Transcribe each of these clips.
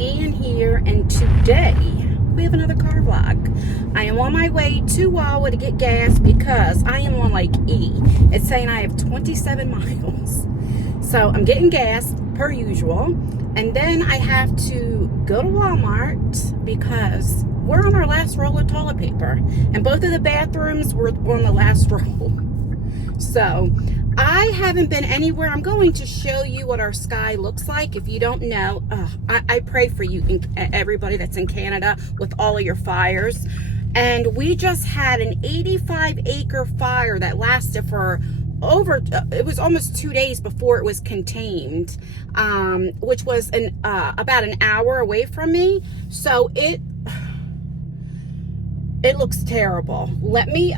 Ian here, and today we have another car vlog. I am on my way to Wawa to get gas because I am on like E. It's saying I have 27 miles. So I'm getting gas per usual, and then I have to go to Walmart because we're on our last roll of toilet paper, and both of the bathrooms were on the last roll. So I haven't been anywhere. I'm going to show you what our sky looks like. If you don't know, I pray for you, everybody that's in Canada, with all of your fires. And we just had an 85-acre fire that lasted for it was almost 2 days before it was contained, which was about an hour away from me. So it looks terrible. Let me,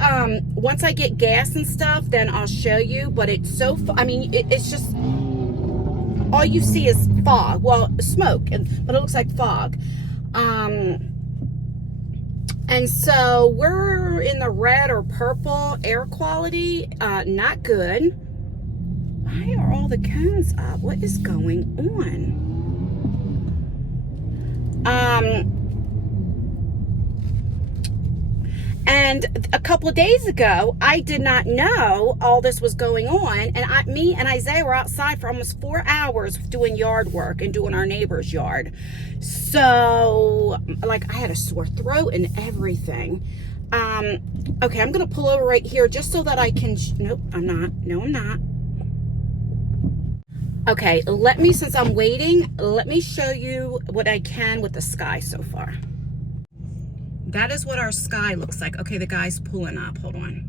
once I get gas and stuff, then I'll show you. But it's so, I mean, it's just, all you see is fog. Well, smoke, but it looks like fog. And so we're in the red or purple air quality. Not good. Why are all the cones up? What is going on? And a couple of days ago, I did not know all this was going on. And me and Isaiah were outside for almost 4 hours doing yard work and doing our neighbor's yard. So, like, I had a sore throat and everything. Okay, I'm going to pull over right here just so that I can... Nope, I'm not. No, I'm not. Okay, since I'm waiting, let me show you what I can with the sky so far. That is what our sky looks like. Okay, the guy's pulling up. Hold on.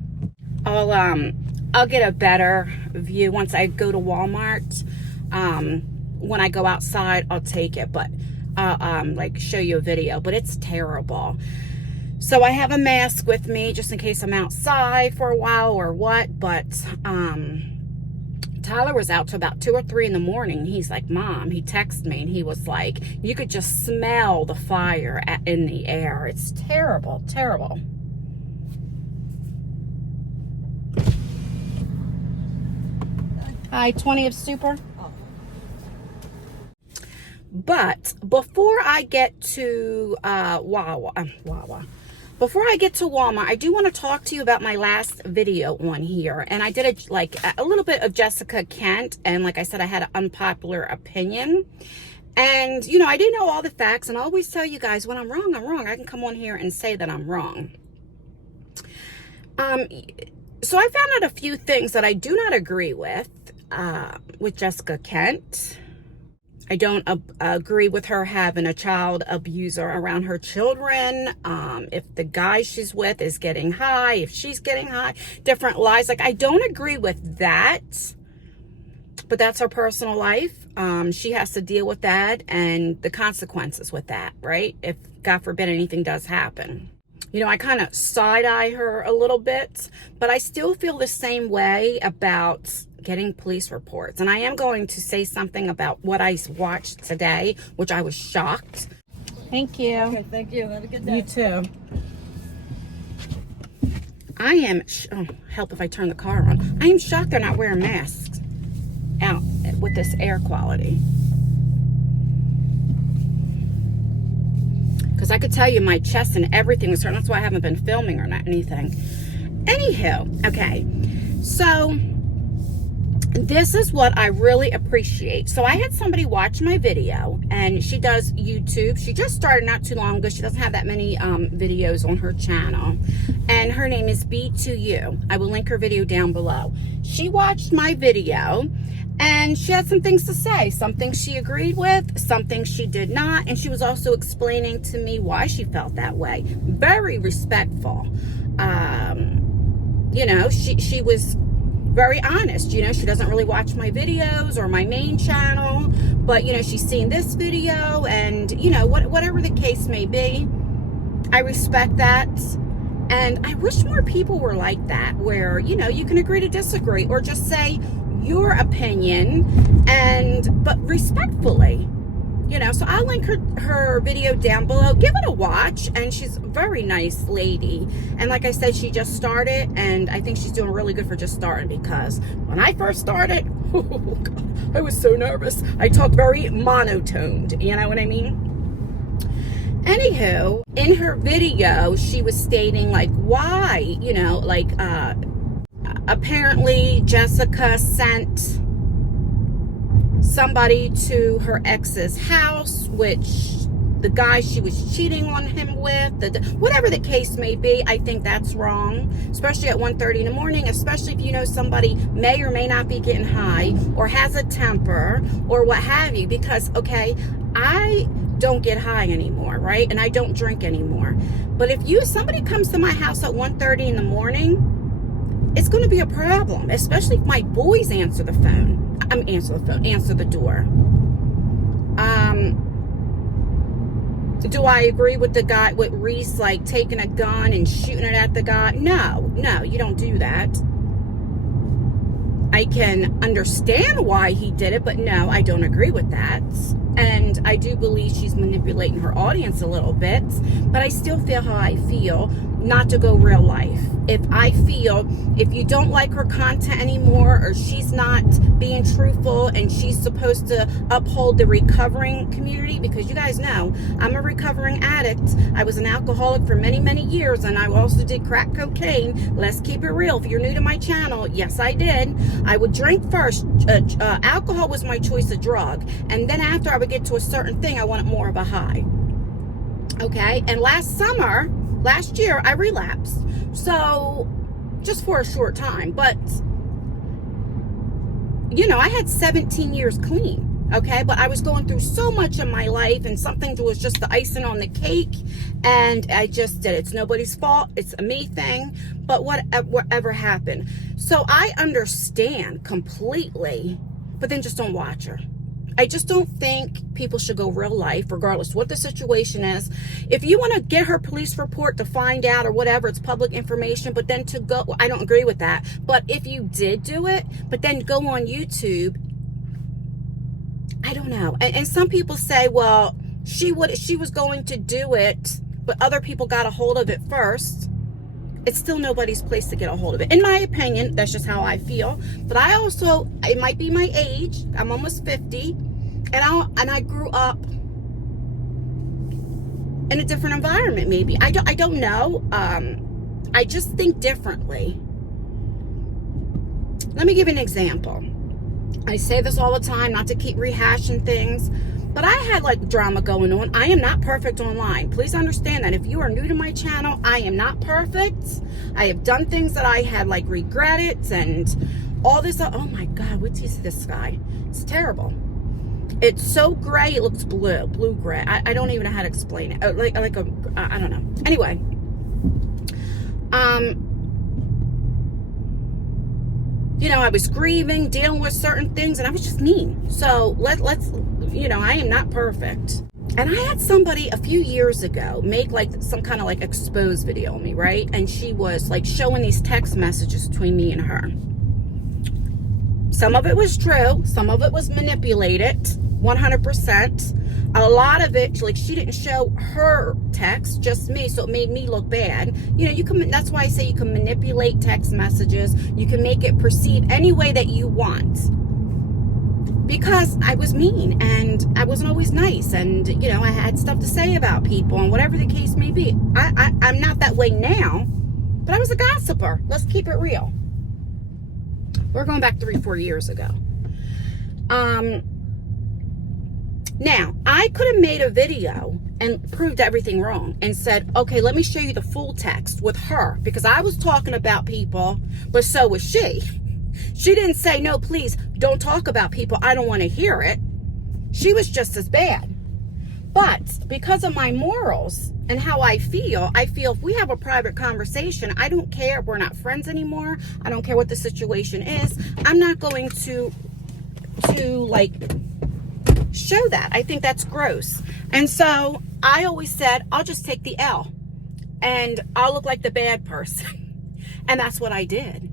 I'll get a better view once I go to Walmart. When I go outside, I'll take it, but like show you a video. But it's terrible. So I have a mask with me just in case I'm outside for a while or what. But Tyler was out till about 2 or 3 in the morning. He's like, Mom, he texted me and he was like, you could just smell the fire in the air. It's terrible, terrible. Hi, 20 of super. But before I get to before I get to Walmart, I do want to talk to you about my last video on here. And I did a little bit of Jessica Kent. And like I said, I had an unpopular opinion. And, you know, I didn't know all the facts. And I always tell you guys, when I'm wrong, I'm wrong. I can come on here and say that I'm wrong. So I found out a few things that I do not agree with Jessica Kent. I don't agree with her having a child abuser around her children. If the guy she's with is getting high, if she's getting high, different lies. Like, I don't agree with that, but that's her personal life. She has to deal with that and the consequences with that, right? If, God forbid, anything does happen. You know, I kind of side-eye her a little bit, but I still feel the same way about getting police reports. And I am going to say something about what I watched today, which I was shocked. Thank you. Okay, thank you. Have a good day. You too. I am, help if I turn the car on. I am shocked they're not wearing masks out with this air quality. Because I could tell you my chest and everything was hurting. That's why I haven't been filming or not anything. Anywho, okay. So this is what I really appreciate. So I had somebody watch my video, and she does YouTube. She just started not too long ago. She doesn't have that many videos on her channel. And her name is B2U. I will link her video down below. She watched my video, and she had some things to say. Some things she agreed with, some things she did not. And she was also explaining to me why she felt that way. Very respectful. You know, she was very honest. You know, she doesn't really watch my videos or my main channel, but, you know, she's seen this video, and, you know, whatever the case may be, I respect that. And I wish more people were like that, where, you know, you can agree to disagree or just say your opinion, but respectfully. You know, so I'll link her video down below. Give it a watch. And she's a very nice lady. And like I said, she just started. And I think she's doing really good for just starting. Because when I first started, oh God, I was so nervous. I talk very monotoned. You know what I mean? Anywho, in her video, she was stating like why, like apparently Jessica sent somebody to her ex's house, which the guy she was cheating on him with, whatever the case may be. I think that's wrong, especially at 1:30 in the morning, especially if you know somebody may or may not be getting high or has a temper or what have you. Because, okay, I don't get high anymore, right? And I don't drink anymore. But if somebody comes to my house at 1:30 in the morning, it's going to be a problem, especially if my boys answer the door. Do I agree with the guy, with Reese, like taking a gun and shooting it at the guy? No, you don't do that. I can understand why he did it, but no, I don't agree with that. And I do believe she's manipulating her audience a little bit, but I still feel how I feel, not to go real life. If you don't like her content anymore, or she's not being truthful and she's supposed to uphold the recovering community, because you guys know I'm a recovering addict. I was an alcoholic for many, many years, and I also did crack cocaine. Let's keep it real. If you're new to my channel, yes, I did. I would drink first. Alcohol was my choice of drug, and then after I would get to a certain thing, I wanted more of a high. Okay, and last year, I relapsed. So, just for a short time. But, I had 17 years clean. Okay, but I was going through so much in my life, and something was just the icing on the cake. And I just did it. It's nobody's fault. It's a me thing. But whatever happened. So, I understand completely. But then just don't watch her. I just don't think people should go real life, regardless what the situation is. If you want to get her police report to find out or whatever, it's public information, but then to go, I don't agree with that. But if you did do it, but then go on YouTube, I don't know. And some people say, well, she was going to do it, but other people got a hold of it first. It's still nobody's place to get a hold of it. In my opinion, that's just how I feel. But it might be my age. I'm almost 50. And I grew up in a different environment, maybe. I don't know. I just think differently. Let me give you an example. I say this all the time, not to keep rehashing things. But I had like drama going on. I am not perfect online. Please understand that if you are new to my channel, I am not perfect. I have done things that I had like regretted and all this. Oh my God, what is this sky? It's terrible. It's so gray, it looks blue gray. I don't even know how to explain it. I don't know. Anyway, I was grieving, dealing with certain things, and I was just mean. So let's I am not perfect. And I had somebody a few years ago make like some kind of like expose video on me, right? And she was like showing these text messages between me and her. Some of it was true. Some of it was manipulated, 100%. A lot of it, like, she didn't show her text, just me, so it made me look bad. That's why I say you can manipulate text messages. You can make it perceive any way that you want. Because I was mean, and I wasn't always nice, and, I had stuff to say about people, and whatever the case may be. I'm not that way now, but I was a gossiper. Let's keep it real. We're going back 3-4 years ago. Now, I could have made a video and proved everything wrong and said, okay, let me show you the full text with her, because I was talking about people, but so was she. She didn't say, no, please don't talk about people. I don't want to hear it. She was just as bad. But because of my morals and how I feel if we have a private conversation, I don't care. We're not friends anymore. I don't care what the situation is. I'm not going to like show that. I think that's gross. And so I always said, I'll just take the L and I'll look like the bad person. And that's what I did.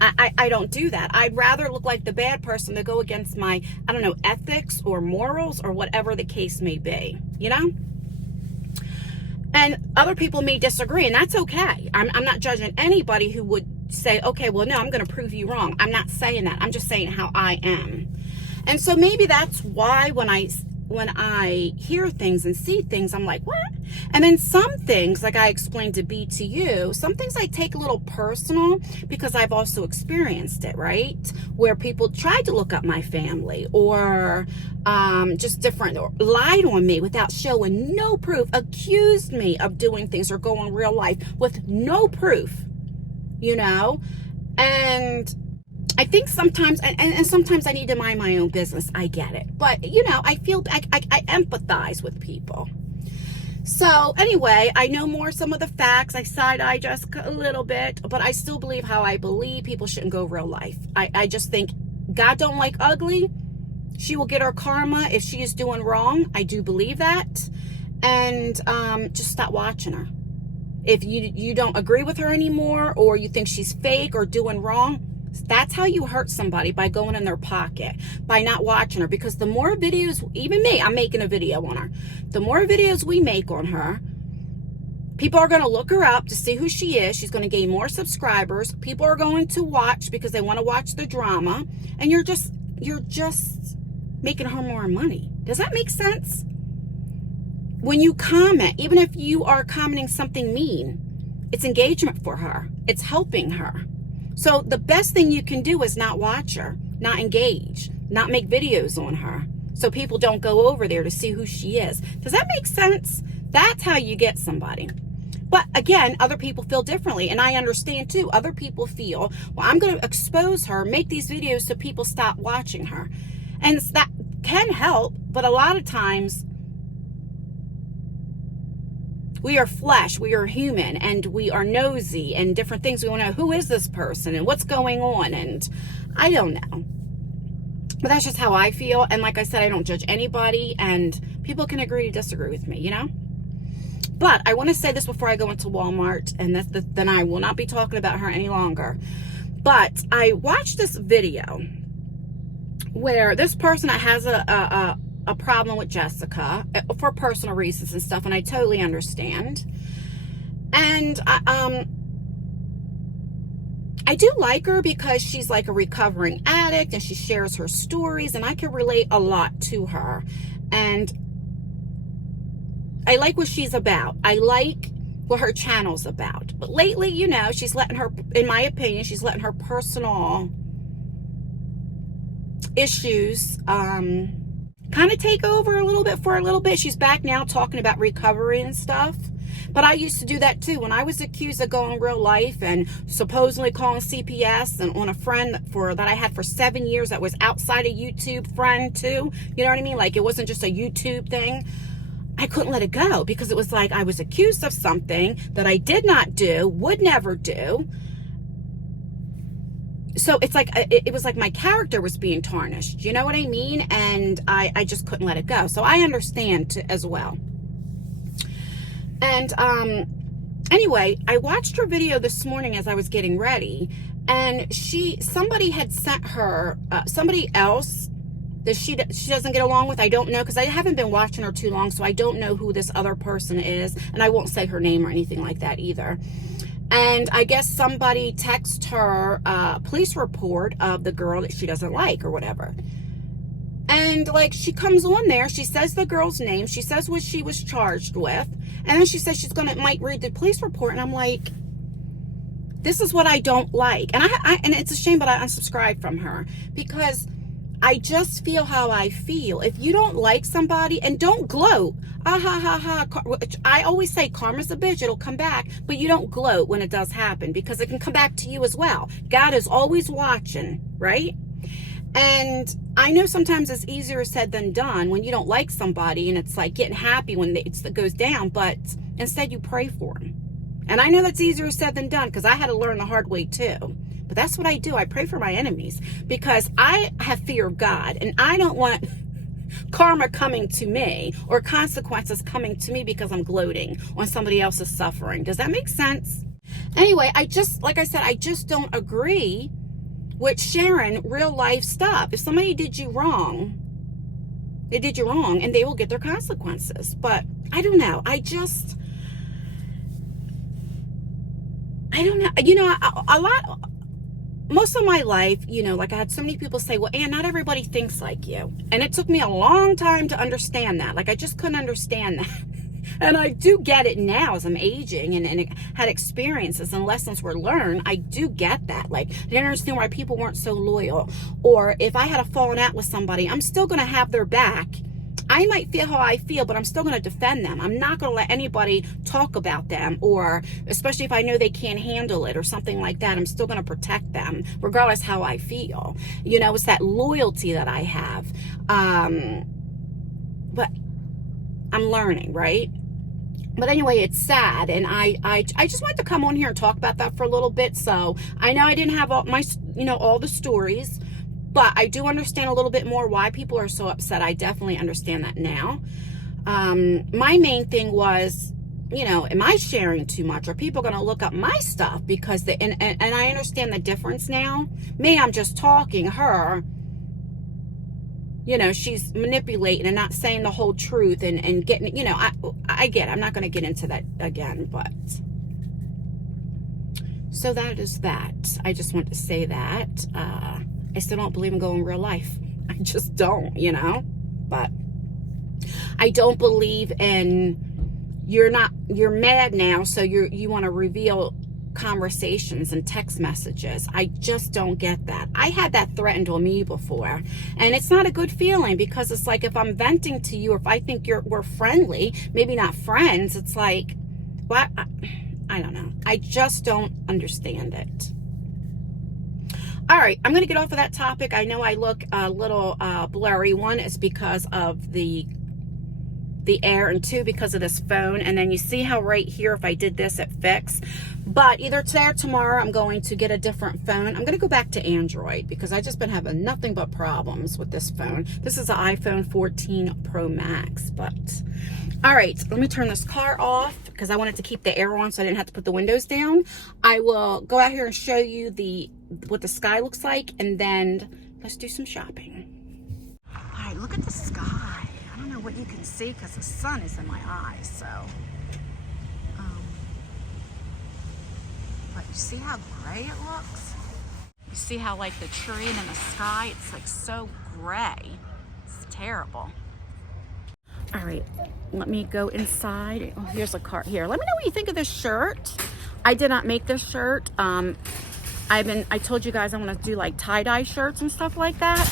I don't do that. I'd rather look like the bad person to go against my, ethics or morals or whatever the case may be, And other people may disagree, and that's okay. I'm not judging anybody who would say, okay, well, no, I'm going to prove you wrong. I'm not saying that. I'm just saying how I am. And so maybe that's why when I when I hear things and see things, I'm like, what? And then some things, like I explained to B to you, some things I take a little personal because I've also experienced it, right? Where people tried to look up my family or just different, or lied on me without showing no proof, accused me of doing things or going real life with no proof, you know? And I think sometimes, and sometimes I need to mind my own business. I get it. But, you know, I feel, I empathize with people. So anyway, I know more some of the facts. I side-eye Jessica a little bit, but I still believe how I believe people shouldn't go real life. I just think God don't like ugly. She will get her karma if she is doing wrong. I do believe that. And just stop watching her. If you don't agree with her anymore, or you think she's fake or doing wrong, that's how you hurt somebody, by going in their pocket, by not watching her. Because the more videos, even me, I'm making a video on her. The more videos we make on her, people are going to look her up to see who she is. She's going to gain more subscribers. People are going to watch because they want to watch the drama. And you're just making her more money. Does that make sense? When you comment, even if you are commenting something mean, it's engagement for her. It's helping her. So the best thing you can do is not watch her, not engage, not make videos on her, so people don't go over there to see who she is. Does that make sense? That's how you get somebody. But again, other people feel differently, and I understand too. Other people feel, well, I'm going to expose her, make these videos so people stop watching her. And that can help, but a lot of times, we are flesh, we are human, and we are nosy and different things. We want to know, who is this person and what's going on? And I don't know. But that's just how I feel. And like I said, I don't judge anybody, and people can agree to disagree with me, you know? But I want to say this before I go into Walmart, and then I will not be talking about her any longer. But I watched this video where this person has a problem with Jessica for personal reasons and stuff, and I totally understand. And I do like her because she's like a recovering addict, and she shares her stories, and I can relate a lot to her. And I like what she's about. I like what her channel's about. But lately, you know, she's letting her, in my opinion, she's letting her personal issues kind of take over a little bit for a little bit. She's back now talking about recovery and stuff. But I used to do that too. When I was accused of going real life and supposedly calling CPS and on a friend that I had for 7 years that was outside a YouTube friend too. You know what I mean? Like, it wasn't just a YouTube thing. I couldn't let it go because it was like I was accused of something that I did not do, would never do. So it's like, it was like my character was being tarnished. You know what I mean? And I just couldn't let it go. So I understand as well. And anyway, I watched her video this morning as I was getting ready. And somebody had sent her, somebody else that she doesn't get along with. I don't know, because I haven't been watching her too long. So I don't know who this other person is. And I won't say her name or anything like that either. And I guess somebody texted her a police report of the girl that she doesn't like or whatever. And like, she comes on there, she says the girl's name, she says what she was charged with, and then she says she's might read the police report. And I'm like, this is what I don't like. And and it's a shame, but I unsubscribed from her because I just feel how I feel. If you don't like somebody, and don't gloat. I always say karma's a bitch, it'll come back, but you don't gloat when it does happen, because it can come back to you as well. God is always watching, right? And I know sometimes it's easier said than done when you don't like somebody, and it's like getting happy when it goes down, but instead you pray for them. And I know that's easier said than done, because I had to learn the hard way too. But that's what I do. I pray for my enemies because I have fear of God, and I don't want karma coming to me or consequences coming to me because I'm gloating on somebody else's suffering. Does that make sense? Anyway, like I said, I just don't agree with sharing real life stuff. If somebody did you wrong, they did you wrong, and they will get their consequences. But I don't know. I don't know. You know, a lot. most of my life, you know, like I had so many people say, well, Ann, not everybody thinks like you. And it took me a long time to understand that. Like, I just couldn't understand that. And I do get it now as I'm aging and had experiences and lessons were learned. I do get that. Like, I didn't understand why people weren't so loyal. Or if I had a falling out with somebody, I'm still going to have their back. I might feel how I feel, but I'm still going to defend them. I'm not going to let anybody talk about them, or especially if I know they can't handle it or something like that, I'm still going to protect them regardless how I feel. You know, it's that loyalty that I have. But I'm learning, right? But anyway, it's sad, and I just wanted to come on here and talk about that for a little bit. So I know I didn't have all my, you know, all the stories, but I do understand a little bit more why people are so upset. I definitely understand that now. My main thing was, you know, am I sharing too much? Are people going to look up my stuff? Because and I understand the difference now. Me, I'm just talking. Her, you know, she's manipulating and not saying the whole truth and getting, you know, I get it. I'm not going to get into that again, but so that is that. I just want to say that. I still don't believe in going real life. I just don't, you know, but I don't believe in you're mad now. So you want to reveal conversations and text messages. I just don't get that. I had that threatened to me before, and it's not a good feeling, because it's like, if I'm venting to you, or if I think we're friendly, maybe not friends, it's like, what? I don't know. I just don't understand it. All right, I'm going to get off of that topic. I know I look a little blurry. One is because of the air, and two, because of this phone. And then you see how right here, if I did this, it fixed. But either today or tomorrow, I'm going to get a different phone. I'm going to go back to Android, because I've just been having nothing but problems with this phone. This is an iPhone 14 Pro Max. But all right, let me turn this car off, because I wanted to keep the air on so I didn't have to put the windows down. I will go out here and show you what the sky looks like, and then let's do some shopping. All right, look at the sky. I don't know what you can see because the sun is in my eyes, so. But you see how gray it looks? You see how, like, the tree and then the sky, it's like so gray. It's terrible. All right, let me go inside. Oh, here's a cart here. Let me know what you think of this shirt. I did not make this shirt. I told you guys I want to do like tie-dye shirts and stuff like that.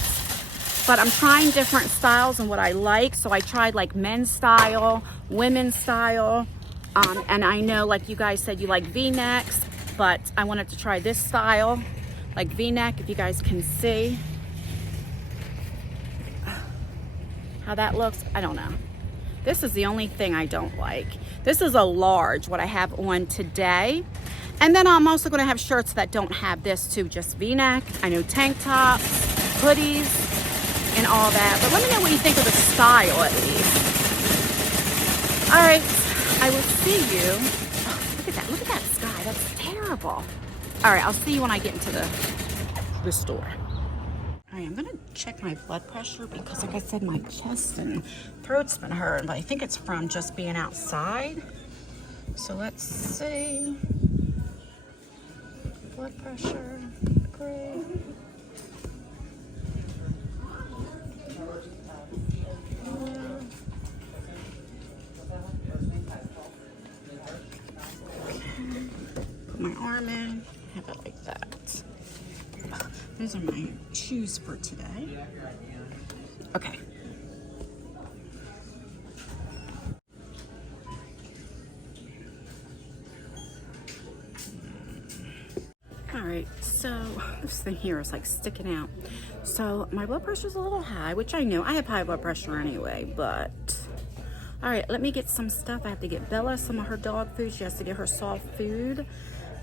But I'm trying different styles and what I like. So I tried like men's style, women's style. And I know, like you guys said, you like V-necks, but I wanted to try this style, like V-neck, if you guys can see how that looks. I don't know. This is the only thing I don't like. This is a large, what I have on today. And then I'm also gonna have shirts that don't have this too, just V-neck. I know tank tops, hoodies, and all that. But let me know what you think of the style, at least. All right, I will see you. Oh, look at that sky, that's terrible. All right, I'll see you when I get into the store. All right, I'm gonna check my blood pressure, because like I said, my chest and throat's been hurting, but I think it's from just being outside. So let's see. Blood pressure, great. Put my arm in, have it like that. Those are my shoes for today. Okay. All right, so this thing here is like sticking out. So my blood pressure is a little high, which I know. I have high blood pressure anyway, but all right, let me get some stuff. I have to get Bella some of her dog food. She has to get her soft food,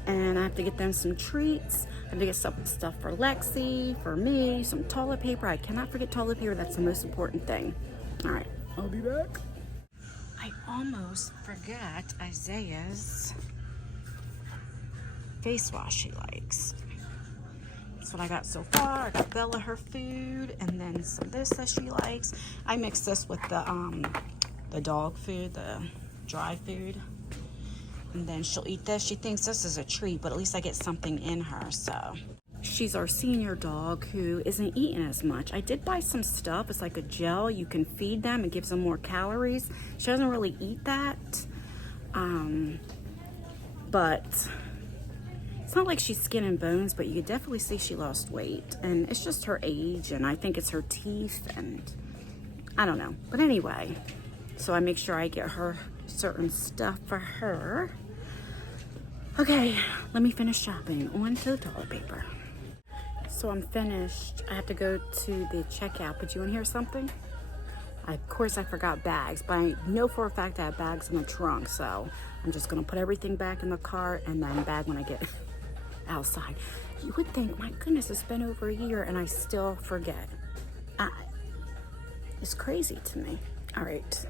and I have to get them some treats. I have to get some stuff for Lexi, for me, some toilet paper. I cannot forget toilet paper. That's the most important thing. All right, I'll be back. I almost forgot Isaiah's face wash she likes. That's what I got so far. I got Bella her food, and then some of this that she likes. I mixed this with the dog food, the dry food, and then she'll eat this. She thinks this is a treat, but at least I get something in her. So she's our senior dog who isn't eating as much. I did buy some stuff. It's like a gel. You can feed them. It gives them more calories. She doesn't really eat that. But it's not like she's skin and bones, but you could definitely see she lost weight. And it's just her age, and I think it's her teeth, and I don't know. But anyway, so I make sure I get her certain stuff for her. Okay, let me finish shopping. On to the toilet paper. So I'm finished. I have to go to the checkout, but you want to hear something? Of course, I forgot bags, but I know for a fact I have bags in the trunk, so I'm just gonna put everything back in the car and then bag when I get outside. You would think, my goodness, it's been over a year and I still forget. It's crazy to me. All right,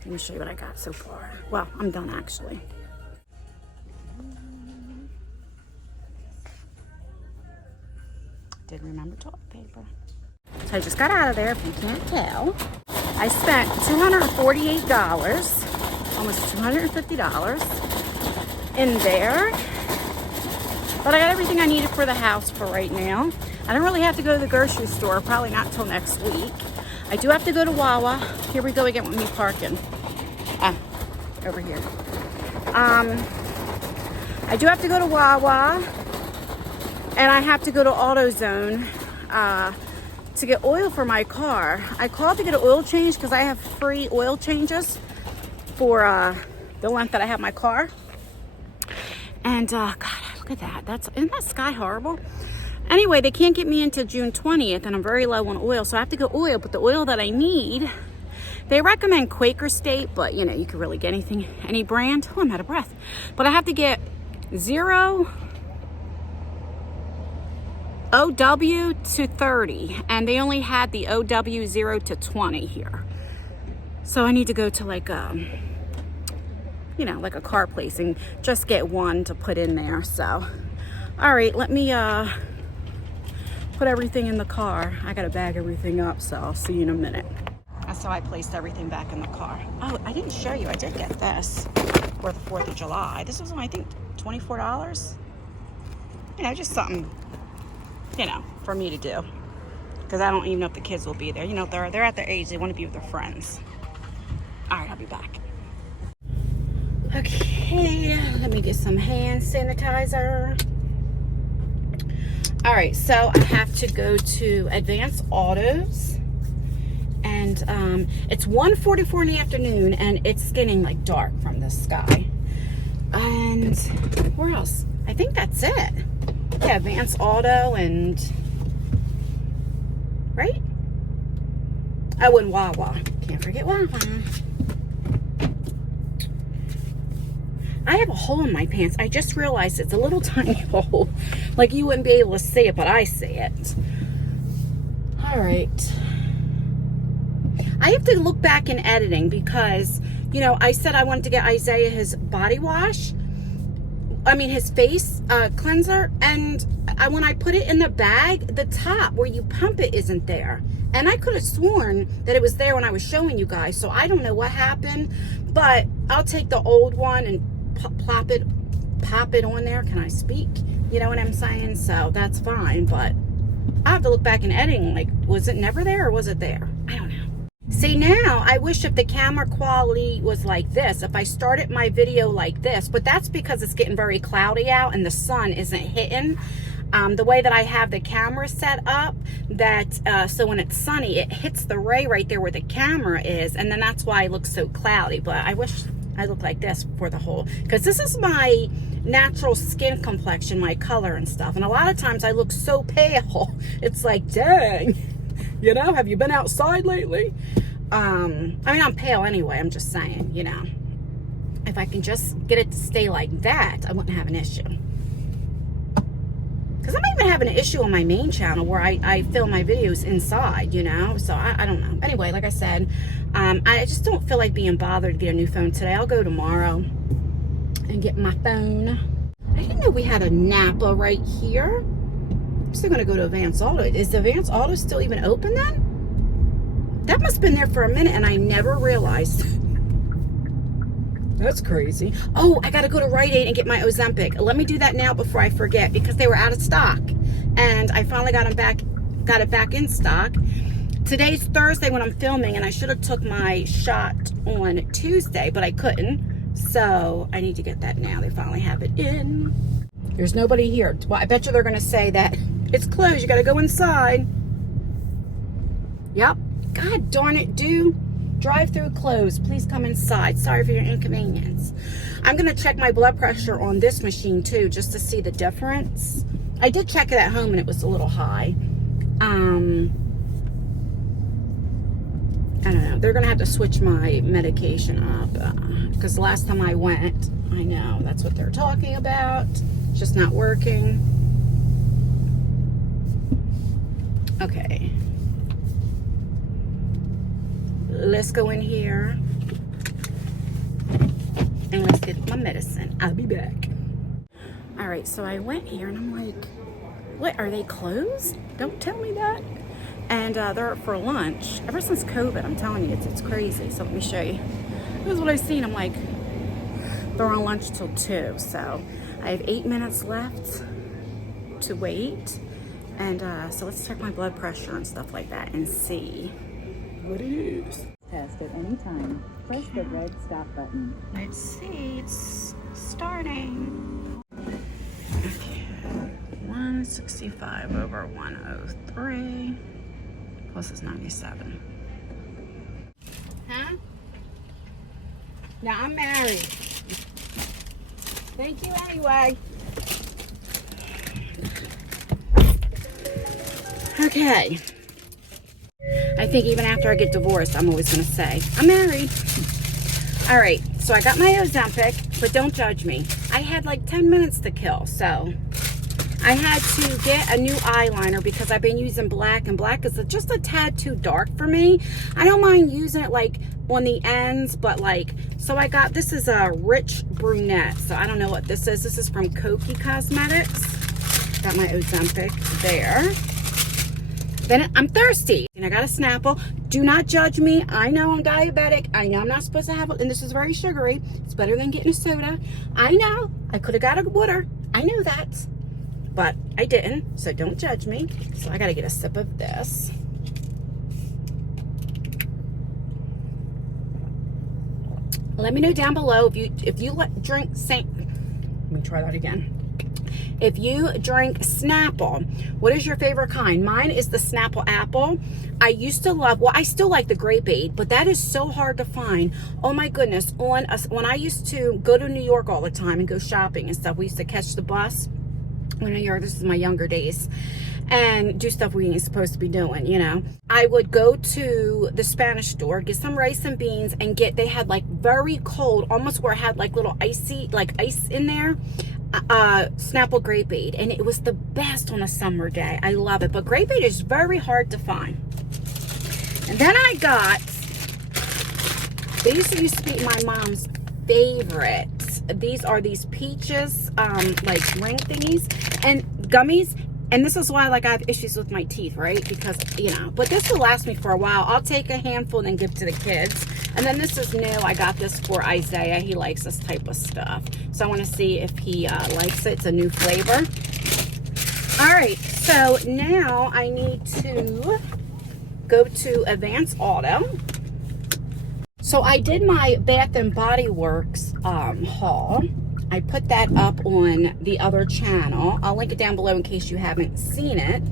let me show you what I got so far. Well, I'm done actually. Did remember toilet paper. So I just got out of there, if you can't tell. I spent $248, almost $250 in there. But I got everything I needed for the house for right now. I don't really have to go to the grocery store, probably not till next week. I do have to go to Wawa. Here we go again with me parking. Over here. I do have to go to Wawa. And I have to go to AutoZone to get oil for my car. I called to get an oil change because I have free oil changes for the length that I have my car. And God, look at that. Isn't that sky horrible? Anyway, they can't get me until June 20th, and I'm very low on oil, so I have to get oil. But the oil that I need, they recommend Quaker State, but you know, you could really get anything, any brand. Oh, I'm out of breath. But I have to get 0 OW to 30, and they only had the OW 0 to 20 here. So I need to go to like you know, like a car place and just get one to put in there. So all right, let me put everything in the car. I gotta bag everything up, so I'll see you in a minute. That's how I placed everything back in the car. Oh, I didn't show you, I did get this for the 4th of July. This was, I think, $24. You know, just something, you know, for me to do, because I don't even know if the kids will be there. You know, they're at their age, they want to be with their friends. All right, I'll be back. Okay, let me get some hand sanitizer. All right, so I have to go to Advanced Autos, and it's 1:44 in the afternoon, and it's getting like dark from the sky. And where else? I think that's it. Yeah, Advanced Auto and, right? Oh, and Wawa. Can't forget Wawa. I have a hole in my pants. I just realized it's a little tiny hole. Like you wouldn't be able to see it, but I see it. All right. I have to look back in editing because, you know, I said I wanted to get Isaiah his body wash. I mean, his face cleanser. And when I put it in the bag, the top where you pump it isn't there. And I could have sworn that it was there when I was showing you guys. So I don't know what happened, but I'll take the old one and pop it on there. Can I speak? You know what I'm saying? So that's fine, but I have to look back in editing. Like, was it never there or was it there? I don't know. See, now I wish if the camera quality was like this, if I started my video like this, but that's because it's getting very cloudy out and the sun isn't hitting. The way that I have the camera set up, that so when it's sunny, it hits the ray right there where the camera is, and then that's why it looks so cloudy. But I wish I looked like this for the whole, because this is my natural skin complexion, my color and stuff. And a lot of times I look so pale, it's like, dang, you know, have you been outside lately? I mean, I'm pale anyway, I'm just saying, you know, if I can just get it to stay like that, I wouldn't have an issue. Because I'm even having an issue on my main channel where I film my videos inside, you know? So I don't know. Anyway, like I said, I just don't feel like being bothered to get a new phone today. I'll go tomorrow and get my phone. I didn't know we had a Napa right here. I'm still going to go to Advanced Auto. Is Advanced Auto still even open then? That must have been there for a minute and I never realized. That's crazy. Oh, I got to go to Rite Aid and get my Ozempic. Let me do that now before I forget because they were out of stock. and I finally got it back in stock. Today's Thursday when I'm filming, and I should have took my shot on Tuesday, but I couldn't. So I need to get that now. They finally have it in. There's nobody here. Well, I bet you they're going to say that it's closed. You got to go inside. Yep. God darn it, drive-through closed. Please come inside. Sorry for your inconvenience. I'm going to check my blood pressure on this machine too, just to see the difference. I did check it at home and it was a little high. I don't know. They're going to have to switch my medication up because last time I went, I know that's what they're talking about. It's just not working. Okay. Let's go in here and let's get my medicine. I'll be back. All right, so I went here and I'm like, what, are they closed? Don't tell me that. And they're for lunch. Ever since COVID, I'm telling you, it's crazy. So let me show you. This is what I've seen. I'm like, they're on lunch till 2. So I have 8 minutes left to wait. And so let's check my blood pressure and stuff like that and see what it is. Test at any time. Press the red stop button. Let's see, it's starting. 165 over 103. Plus is 97. Huh? Now I'm married. Thank you anyway. Okay. I think even after I get divorced, I'm always going to say, I'm married. All right, so I got my Ozempic, but don't judge me. I had like 10 minutes to kill, so I had to get a new eyeliner because I've been using black, and black is just a tad too dark for me. I don't mind using it like on the ends, but like, so I got, this is a rich brunette, so I don't know what this is. This is from Koki Cosmetics. Got my Ozempic there. Then I'm thirsty and I got a Snapple. Do not judge me. I know I'm diabetic. I know I'm not supposed to have it, and this is very sugary. It's better than getting a soda. I know I could have got a water. I know that, but I didn't. So don't judge me. So I got to get a sip of this. Let me know down below if you drink Let me try that again. If you drink Snapple, what is your favorite kind? Mine is the Snapple Apple. I used to love, well, I still like the Grape Aid, but that is so hard to find. Oh my goodness. When I used to go to New York all the time and go shopping and stuff, we used to catch the bus. When New York, this is my younger days, and do stuff we ain't supposed to be doing, you know. I would go to the Spanish store, get some rice and beans, and they had like very cold, almost where it had like little icy, like ice in there, Snapple Grape Aid, and it was the best on a summer day. I love it, but Grape Aid is very hard to find. And then I got, these used to be my mom's favorite. These are these peaches, like ring thingies and gummies. And this is why, like, I have issues with my teeth, right? Because, you know, but this will last me for a while. I'll take a handful and then give to the kids. And then this is new. I got this for Isaiah. He likes this type of stuff. So I want to see if he likes it. It's a new flavor. All right. So now I need to go to Advance Auto. So I did my Bath and Body Works haul. I put that up on the other channel. I'll link it down below in case you haven't seen it.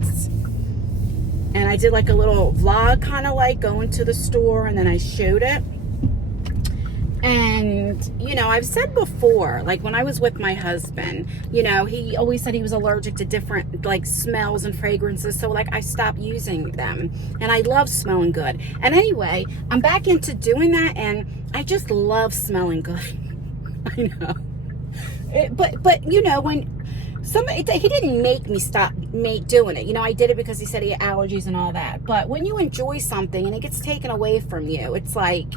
And I did like a little vlog, kind of like going to the store, and then I showed it. And, you know, I've said before, like when I was with my husband, you know, he always said he was allergic to different like smells and fragrances. So like I stopped using them, and I love smelling good. And anyway, I'm back into doing that, and I just love smelling good. I know. But you know, when somebody, he didn't make me stop doing it. You know, I did it because he said he had allergies and all that. But when you enjoy something and it gets taken away from you, it's like,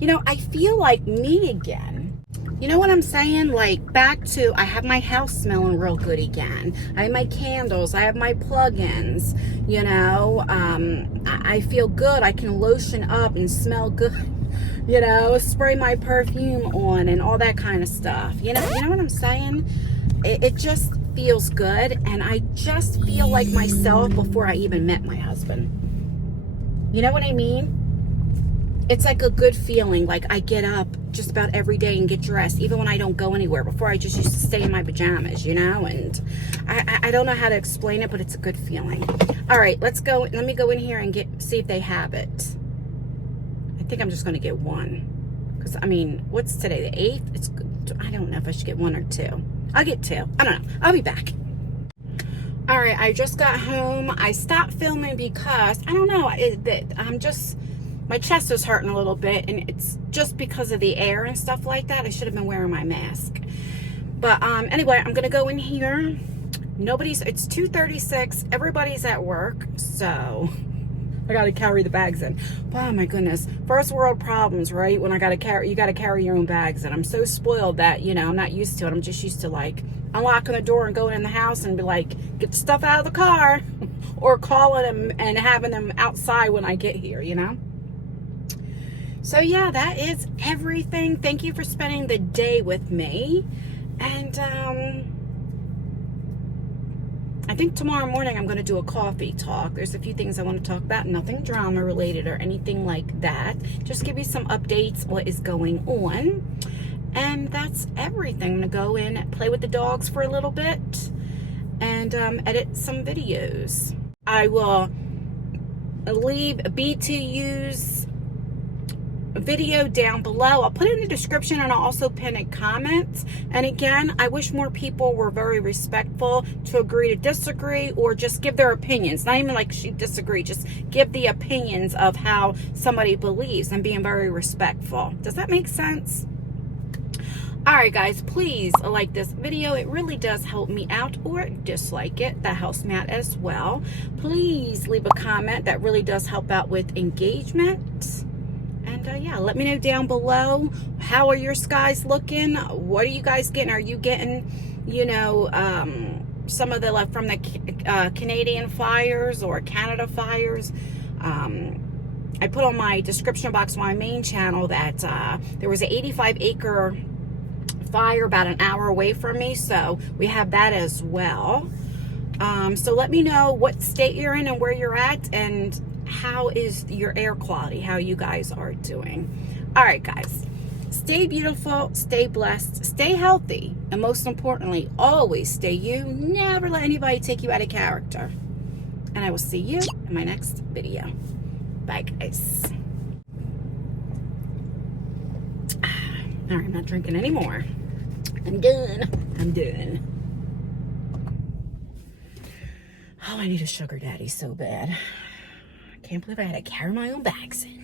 you know, I feel like me again. You know what I'm saying? Like back to, I have my house smelling real good again. I have my candles. I have my plug-ins. You know, I feel good. I can lotion up and smell good. You know, spray my perfume on and all that kind of stuff. You know what I'm saying? It just feels good, and I just feel like myself before I even met my husband. You know what I mean? It's like a good feeling. Like I get up just about every day and get dressed, even when I don't go anywhere. Before I just used to stay in my pajamas, you know, and I don't know how to explain it, but it's a good feeling. All right, let's go. Let me go in here and see if they have it. I think I'm just going to get one. Because, I mean, what's today? The 8th? I don't know if I should get 1 or 2. I'll get 2. I don't know. I'll be back. All right, I just got home. I stopped filming because, I don't know, I'm just... my chest is hurting a little bit, and it's just because of the air and stuff like that. I should have been wearing my mask. But anyway, I'm gonna go in here. It's 2:36. Everybody's at work, so I gotta carry the bags in. Oh my goodness, first world problems, right? When you gotta carry your own bags in. I'm so spoiled that, you know, I'm not used to it. I'm just used to like unlocking the door and going in the house and be like, get the stuff out of the car, or calling them and having them outside when I get here, you know. So yeah, that is everything. Thank you for spending the day with me. And I think tomorrow morning I'm going to do a coffee talk. There's a few things I want to talk about. Nothing drama related or anything like that. Just give you some updates, what is going on. And that's everything. I'm going to go in, play with the dogs for a little bit, and edit some videos. I will leave BTU's video down below. I'll put it in the description, and I'll also pin a comment. And again, I wish more people were very respectful to agree to disagree, or just give their opinions. Not even like she disagreed, just give the opinions of how somebody believes and being very respectful. Does that make sense? Alright guys, please like this video. It really does help me out, or dislike it. That helps me out as well. Please leave a comment. That really does help out with engagement. And yeah, let me know down below, how are your skies looking? What are you guys getting? Are you getting, you know, some of the left from the Canadian fires or Canada fires? I put on my description box on my main channel that there was an 85-acre fire about an hour away from me, so we have that as well. So let me know what state you're in and where you're at, and how is your air quality, how you guys are doing. All right guys, stay beautiful, stay blessed, stay healthy, and most importantly, always stay you. Never let anybody take you out of character. And I will see you in my next video. Bye guys. All right, I'm not drinking anymore. I'm done. Oh, I need a sugar daddy so bad. I can't believe I had to carry my own bags in.